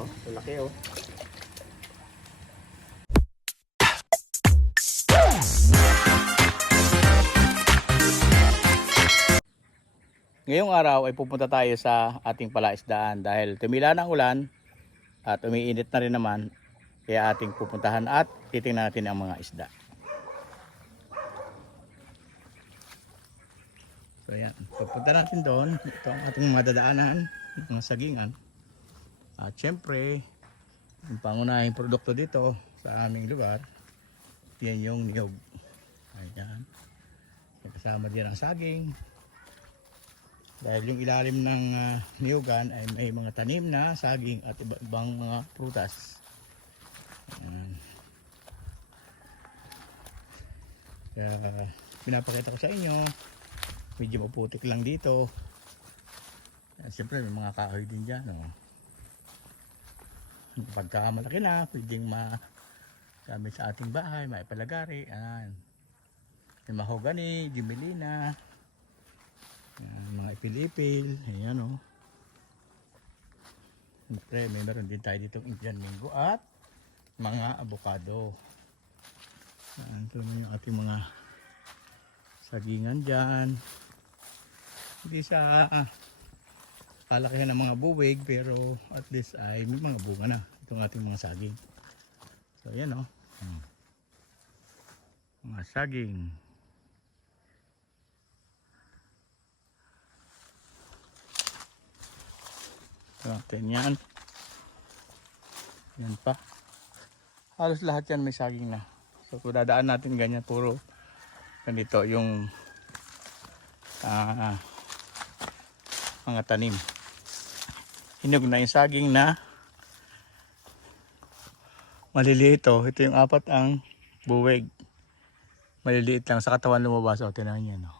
Oh, laki oh. Ngayong araw ay pupunta tayo sa ating palaisdaan dahil tumila ng ulan at umiinit na rin naman kaya ating pupuntahan at titingnan natin ang mga isda. So yan, pupunta natin doon. Ito ang ating madadaanan, mga sagingan. At syempre, yung pangunahing produkto dito sa aming lugar, yan yung niyog. Ayan. May Kasama din ang saging. Dahil yung ilalim ng ah, niyugan ay may mga tanim na saging at iba ibang mga prutas. Ayan. Kaya pinapakita ko sa inyo, medyo maputik lang dito. Ayan, Siyempre may mga kahoy din dyan. Oh. Pagka malaki na, pwedeng ma gamit sa ating bahay, maipalagari. Ayan. May mahogani, gimelina. Ayan, mga ipil-ipil. Ayan o. Oh. Siyempre, may meron din tayo ditong Indian mango at mga avocado. Ayan, ito yung ating mga sagingan dyan. Hindi sa kalakihan ng mga buwig pero at least ay may mga bunga na itong ating mga saging. So yan o. Hmm. Mga saging. Natin yan. Yan pa. Halos lahat yan may saging na. So kung dadaan natin ganyan puro ganito yung ah, mga tanim. Hinog na yung saging na maliliit oh. Ito yung apat ang buwig. Maliliit lang sa katawan lumabas. O, tinahan yan oh.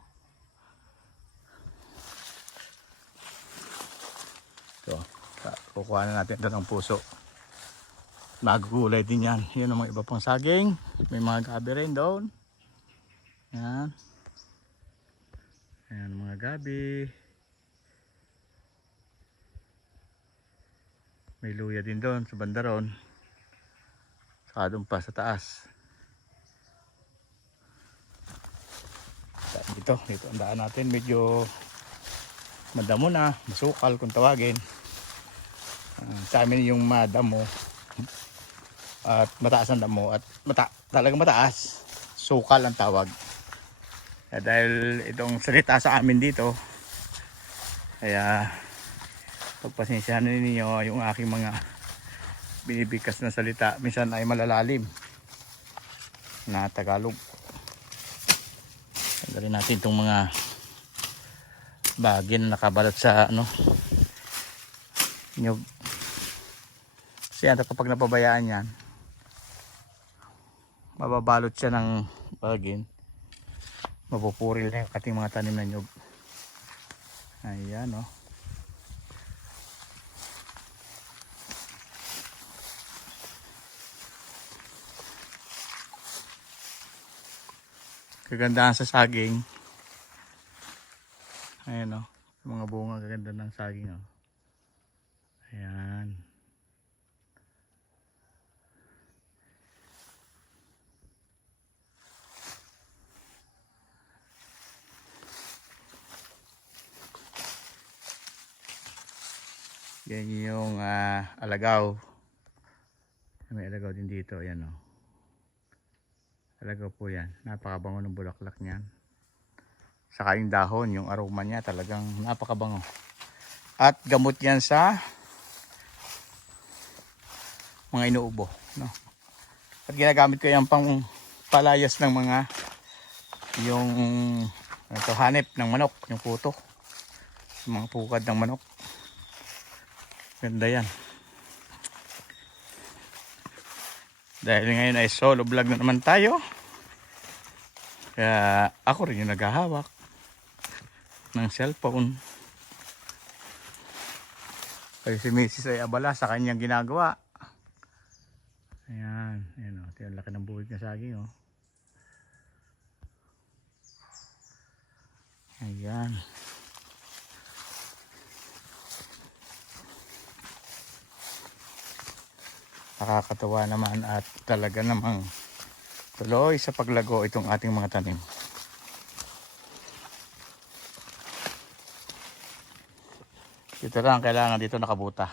Ito. Kukuha na natin ito ng puso. Magugulay din yan. Yan ang mga iba pang saging. May mga gabi rin doon. Yan. Ayan mga gabi. May luya din doon sa banda ron. Saka doon pa sa taas. Dito, dito ang daan natin. Medyo madamo na, masukal kung tawagin. Ah, sa amin yung madamo at mataas ang damo at mata talagang mataas sukal ang tawag kaya dahil itong salita sa amin dito kaya pagpasensyahan ninyo yung aking mga binibigkas na salita minsan ay malalalim na Tagalog. Tanggalin natin itong mga bagay na nakabalot sa ano nyug kasi yan kapag napabayaan yan mababalot siya ng bagin mapupuril na yung ating mga tanim na nyug ayan oh. Kagandahan sa saging ayan o yung mga bunga gaganda ng saging o ayan Yan yung ah, alagaw. May alagaw din dito. Ayan o. Alagaw po yan. Napakabango ng bulaklak niyan. Saka yung dahon, yung aroma niya talagang napakabango. At gamot yan sa mga inuubo. No? At ginagamit ko yan pang palayas ng mga yung ito, hanip ng manok, yung puto. Yung mga pukad ng manok. Ganda yan. Dahil ngayon ay solo vlog na naman tayo. Kaya ako rin yung naghahawak ng cellphone. Kasi si Mrs. ay abala sa kanyang ginagawa. Ayan. Ayan o. Ito yung laki ng buhig na saging o. Ayan. nakakatawa naman at talaga namang tuloy sa paglago itong ating mga tanim. Dito lang kailangan dito nakabuta.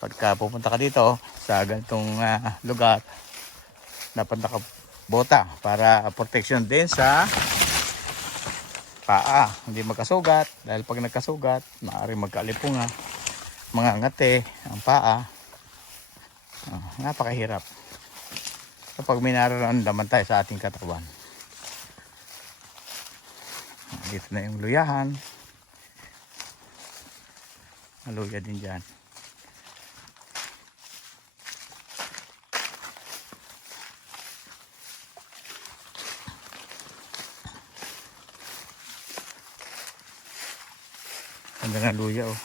Pagka pupunta ka dito sa ganitong ah, lugar, dapat nakabota para protection din sa paa. Hindi magkasugat dahil pag nagkasugat, maaaring magkalipunga, mga ngate, ang paa. Ah, napakahirap. Kapag may nararamdaman tayo sa ating katawan. Dito na yung luyahan. Maluya din dyan. Ganda na luya oh.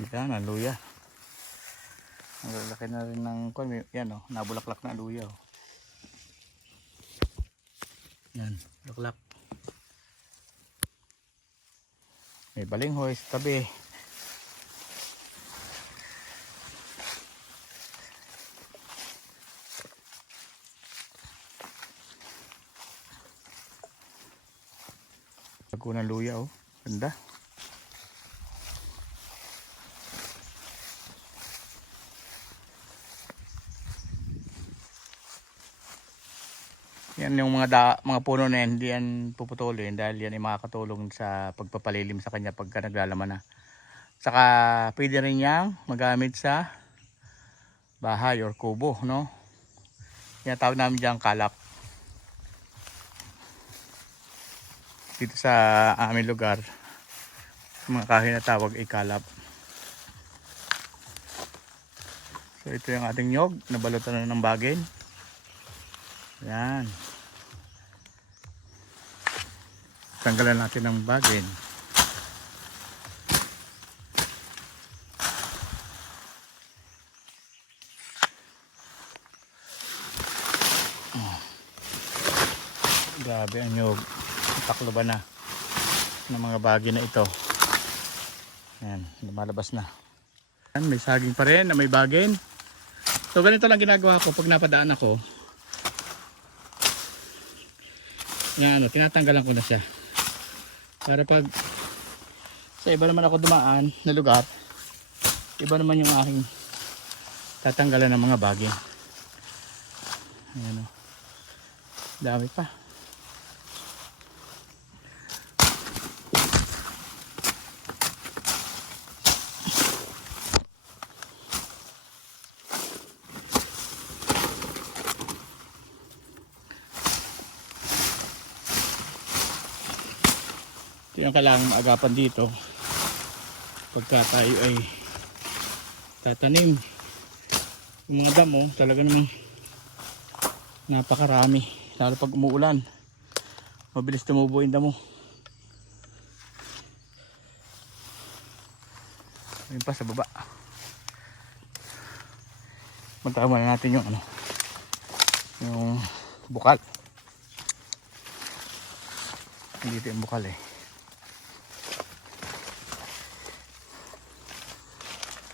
Ganda na luya. Ang lalaki na rin ng yan oh, nabulaklak na luya oh. Yan, bulaklak. May balinghoy sa tabi. Bago ng luya oh. Ganda. Yan yung mga da, mga puno na yan, hindi yan puputulin dahil yan ay makakatulong sa pagpapalilim sa kanya pagka naglalaman na. Saka pwede rin niyang magamit sa bahay or kubo, no? Yan tawag namin diyang kalap. Dito sa aming lugar, mga kahoy na tawag ay kalap. So ito yung ating nyog, nabalutan na ng bagin. Yan. Tanggalan natin ng bagin. Oh. Grabe ang nyog. Takloban na ng mga bagin na ito. Yan, lumalabas na. Yan, may saging pa rin na may bagin. So ganito lang ginagawa ko pag napadaan ako. na ano, tinatanggalan ko na siya. Para pag sa iba naman ako dumaan na lugar, iba naman yung aking tatanggalan ng mga bagay. Ayan o. Dami pa. Kailangan maagapan dito. Pagka tayo ay tatanim. Yung mga damo, talaga namang napakarami. Lalo pag umuulan. Mabilis tumubo yung damo. Ayun pa sa baba. Muna natin yung ano. Yung bukal. Dito yung bukal eh.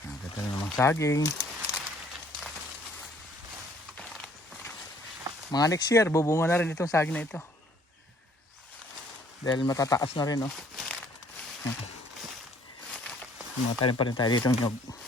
Ang ganda na namang saging. Mga next year, bubunga na rin itong saging na ito. Dahil matataas na rin, oh. Mga tanim pa rin tayo dito nyog.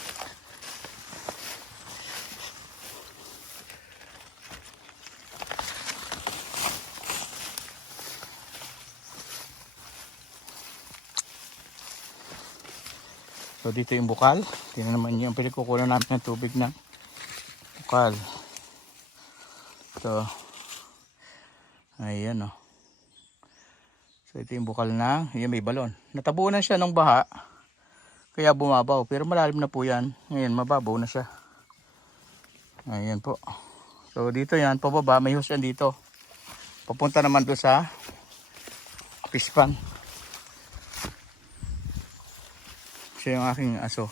So dito yung bukal. Tingnan naman niyo ang pinagkukunan namin ng tubig ng bukal. So ayan oh. So ito yung bukal na, yan may balon. Natabunan siya ng baha. Kaya bumabaw. Pero malalim na po yan. Ngayon mababaw na siya. Ayan po. So dito yan, pababa, may hose yan dito. Papunta naman doon sa pispan. Siya yung aking aso.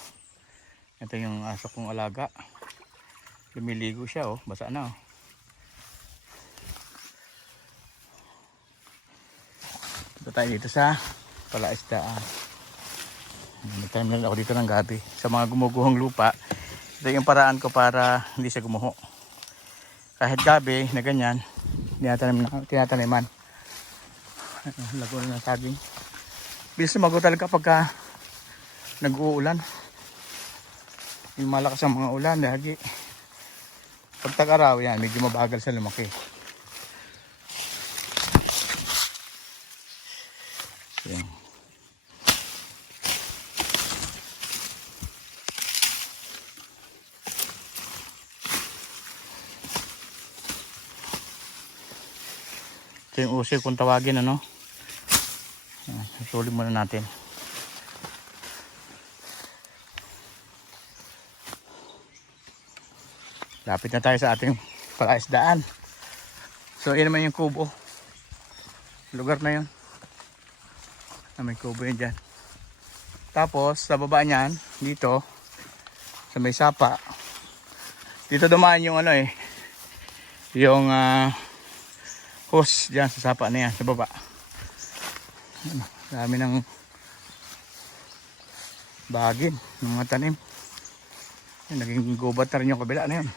Ito yung aso kong alaga. Lumiligo siya oh, basa na oh. Ito tayo dito sa palaisdaan. Nagtime na ako dito ng gabi. Sa mga gumuguhang lupa, Ito yung paraan ko para hindi siya gumuho. Kahit gabi na ganyan, tinatanim na, tinataniman. Lago na ng saging. Bilis sumago talaga pagka nag-uulan. Yung malakas ang mga ulan, lagi. Pag tag-araw yan, medyo mabagal sa lumaki. Yan. Ito yung usil kung tawagin ano. Susulig muna natin. Lapit na tayo sa ating palaisdaan. So, yun naman yung kubo. Lugar na yun. Ah, may kubo yun dyan. Tapos, sa baba niyan, dito, sa may sapa, dito dumaan yung ano eh, yung ah, hose dyan sa sapa na yan, sa baba. Ano, dami ng bagin, mga tanim. Yan, naging gubat na rin yung kabila na yun.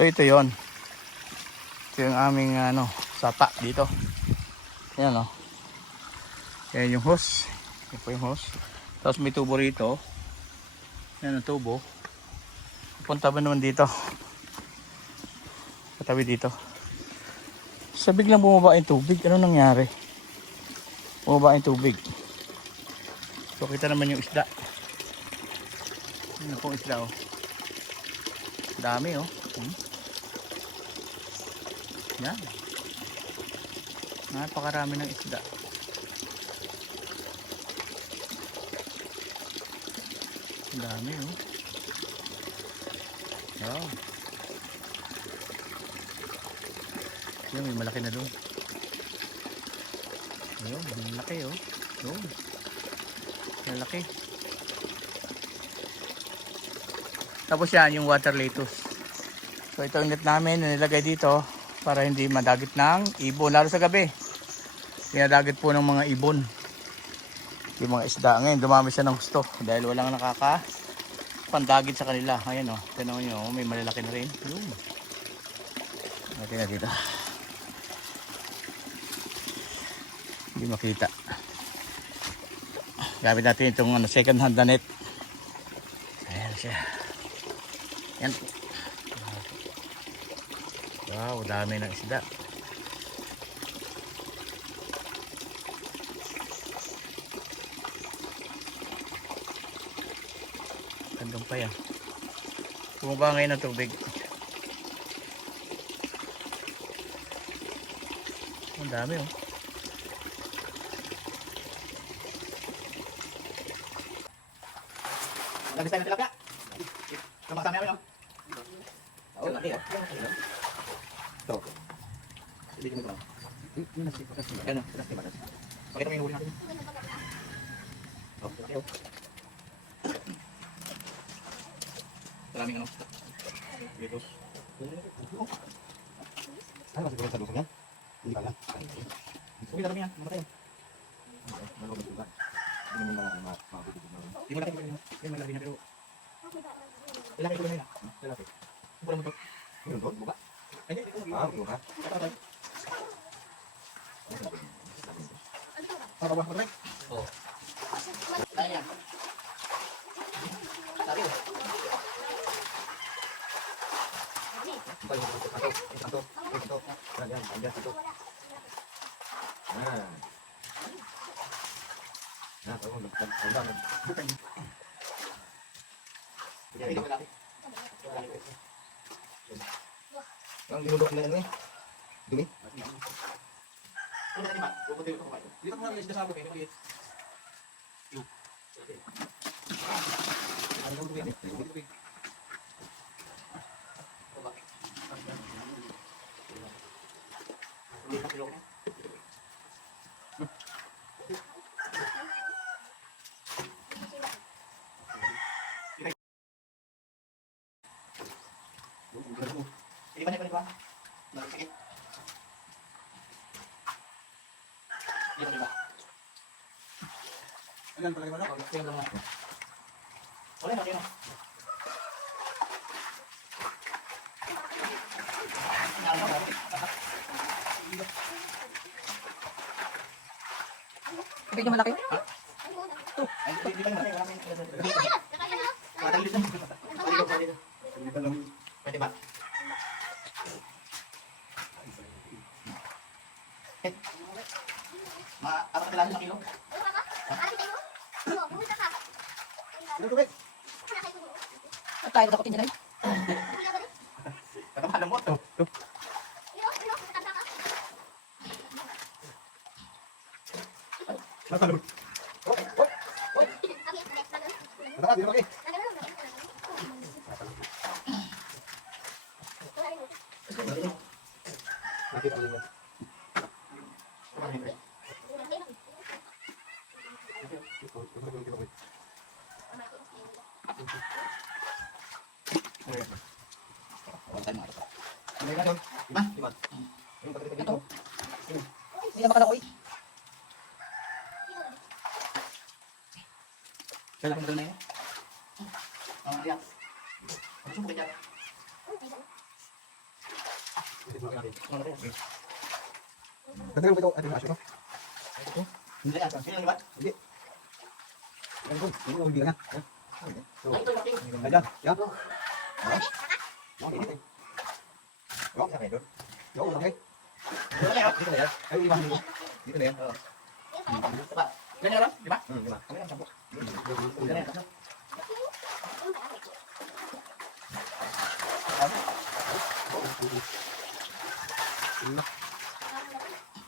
So ito yon. Ito yung aming ano, sapa dito. Yan o. Yan yung hose. Yan po yung hose. Tapos may tubo rito. Yan ang tubo. Punta ba naman dito? Katabi dito. Sa biglang bumaba yung tubig. Ano nangyari? Bumaba yung tubig. So kita naman yung isda. Ano pong isda oh. Dami oh. Hmm. Yan. Napakarami ng isda. Ang dami oh. Wow. Yan, may malaki na doon. Ayun, ang laki oh. Doon. Ang laki. Tapos yan, yung water lettuce. So ito yung net namin na nilagay dito para hindi madagit ng ibon. Lalo sa gabi. Pinadagit po ng mga ibon. Yung mga isda. Ngayon, dumami siya ng gusto. Dahil walang nakaka pandagit sa kanila. Ayan o. Oh. Tanong nyo, may malalaki na rin. Yun. Laki na dito. Hindi makita. Gamit natin itong ano, second hand na net. Ayan siya. Yan po. Wow, dami ng isda. Hanggang pa yan. Bumaba ngayon ang tubig. Ang dami oh. Lagi tayo ng tilapia. Kamusta namin oh. Oh, laki oh. Ito. Hindi mo ito. Ano? Pakita mo yung huli natin. Oh, oh. Maraming ano. Dito. Ano ba siguro sa lupa niyan? Hindi ka lang. Uy, dami yan. Mamatay. Malawag ba? Hindi mo na ma- mabibigyan mo. Hindi mo laki. Hindi mo laki na pero. Lalaki ko lang yun ah. Lalaki. Bulan mo to. Yun doon, buka? Ay, hindi. Ito. Ah, buka. Tatay. Para ba matay? Oo. Kaya yan. Sabi ko. Ito, ito, ito, ito. Yan, yan, yan, ito. Ah. Ah, oo, nag- nag- nag- nag- Ito lalaki. Ang dinudok na yan eh. Dumi. Ano na naman? Pupunta yung kumain. Dito mo na isda sa akin. Maliit. Ano? Dumi. Hindi ba niya pa di ba? Malaki. Dito, diba? Ilan pala wala? Okay, tingnan mo. Wala na, mo. Hindi niya malaki. Ay, di- di tayo malaki, wala lang. Hindi pa lang. Pwede ba? Eh. Ma, ako na na kilo. Ilan tubig? At tayo dapat niya rin. Katabahan mo to. Natalon. Matakas, di laki. Nakita ko ito. Ano Adol? Diba? Diba? Yung pagkakita dito. Hindi niya makalakoy. Kailan ko na yun? Ah, yan. Ano sumo ka dyan? Ano rin? Tatagal mo ito, ate Asyo. Hindi yan. Sino yung iba? Hindi. Ano ko? Hindi ko hindi na. Ay, ito, laki. Ayan, yan. Okay. Oh, sa kayo. Yo, okay. Wala kayo. Dito na yan. Ay, iwan dito. Dito na yan. Oo. Diba? Ganyan lang, diba? Hmm, di ba? Kami lang, sampo. Ganyan, sampo. Two, four, five, seven. So, diba? Marami yata yan. Hindi, lock ito. Ano yan? Ba't namamatay yan? Buta. Ano pa rin ito? Hindi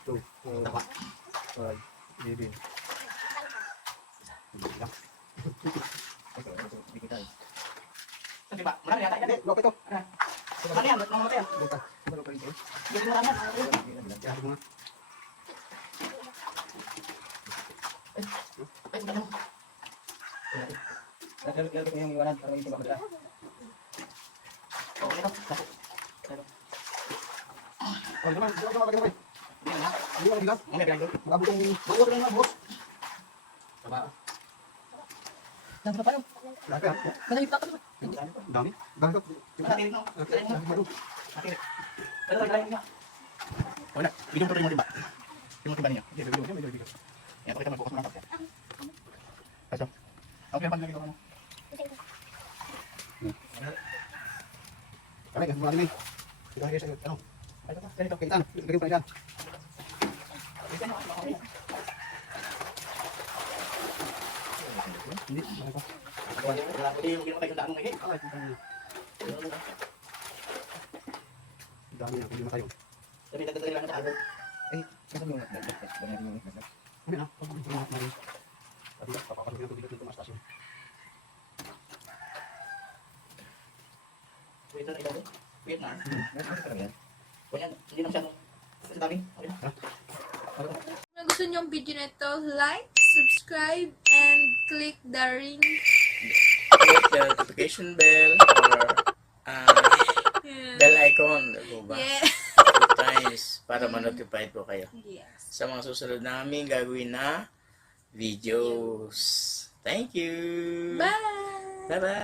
mo yan. Kaya mo nga. Ay, buta mo. Lalagyan ko yung iwanan para hindi makabala. Oo, ito. Sampo. Ito. Oh, naman, dito ka mabagay mo eh. Ganyan, ha? Hindi mo bilang. Mamaya, bilang doon. Magabot yung Buo, bilang lang, buo. Diba? Dami Dami. Dami mo. Wala. Mo tuloy mo, diba? Bigyan mo tiba niya. Hindi, medyo, medyo, medyo. Yan, pakita mo, focus mo lang. Kaso. Okay, pag nagagawa mo. Kami, kasi mga rin eh. Ito ay sa ano? Ay, ito, ganito. Kaitan, lagyan pa rin siya. Ganyan, okay, okay. Hindi, bakit pa? Wala ko din yung ginawa kayo daan mo ngayon. Ay, kung tayo. Dami na, kung lima tayo. Sabi, dagdagan lang sa agad. Eh, saan yung nagdagdag? Ganyan yung nagdagdag. Kami na, pag mga mga mga Sabi na, papapasok yung tubig dito sa stasyon. Wait, ito na ilalim. Wait na. Ganyan, hindi na masyado. Kasi dami. Okay na. Kung gusto niyo ang video na ito, like, subscribe, and click the ring. click the notification bell or uh, Yeah. bell icon diba ba? Yeah. Two times para ma-notify po kayo Yes. sa mga susunod namin gagawin na videos. Thank you! Bye! Bye-bye!